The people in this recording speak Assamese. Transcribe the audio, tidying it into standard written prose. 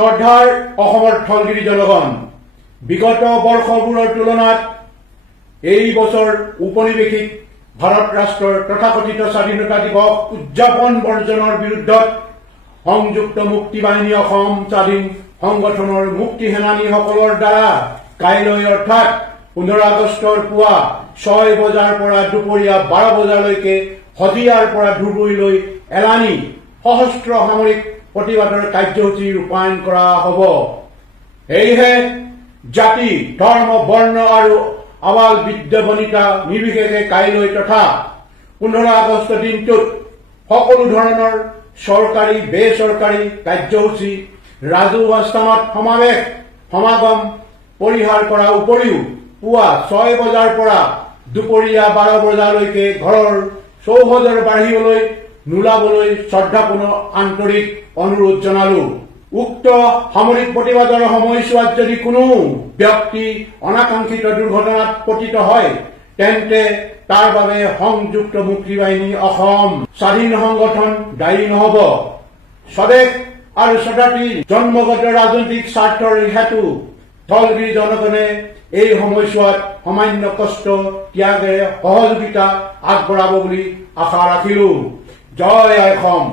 শ্ৰদ্ধাৰ অসমৰ থলগিৰি জনগণ বিগত বৰ্ষবোৰৰ তুলনাত এই বছৰ ঔপনিৱেশিক ভাৰত ৰাষ্ট্ৰৰ তথাকথিত স্বাধীনতা দিৱস উদযাপন বৰ্জনৰ বিৰুদ্ধত সংযুক্ত মুক্তি বাহিনী অসম স্বাধীন সংগঠনৰ মুক্তি সেনানীসকলৰ দ্বাৰা কাইলৈ অৰ্থাৎ 15 আগষ্টৰ পুৱা 6 বজাৰ পৰা দুপৰীয়া 12 বজালৈকে হজিয়াৰ পৰা ধুবুৰীলৈ এলানি সশস্ত্ৰ সামৰিক প্ৰতিবাদৰ কাৰ্যসূচী ৰূপায়ণ কৰা হ'ব। সেয়েহে জাতি ধৰ্ম বৰ্ণ আৰু আবাল বৃদ্ধ বনিতা নিৰ্বিশেষে কাইলৈ তথা 15 আগষ্ট দিনটোত সকলো ধৰণৰ চৰকাৰী বেচৰকাৰী কাৰ্যসূচী ৰাজহুৱা স্থানত সমাগম পৰিহাৰ কৰাৰ উপৰিও পুৱা 6 বজাৰ পৰা দুপৰীয়া 12 বজালৈকে ঘৰৰ চৌহদৰ বাহিৰলৈ নোলাবলৈ শ্ৰদ্ধাপূৰ্ণ আন্তৰিক অনুৰোধ জনালো। উক্ত সামৰিক প্ৰতিবাদৰ সময়ছোৱাত যদি কোনো ব্যক্তি অনাকাংক্ষিত দুৰ্ঘটনাত পতিত হয় তেন্তে তাৰ বাবে সংযুক্ত মুক্তি বাহিনী অসম স্বাধীন সংগঠন দায়ী নহব। স্বদেশ আৰু স্বজাতিৰ জন্মগত ৰাজনৈতিক স্বাৰ্থৰ হেতু থলগিৰি জনগণে এই সময়ছোৱাত সামান্য কষ্ট ত্যাগেৰে সহযোগিতা আগবঢ়াব বুলি আশা ৰাখিলো। জয় অসম।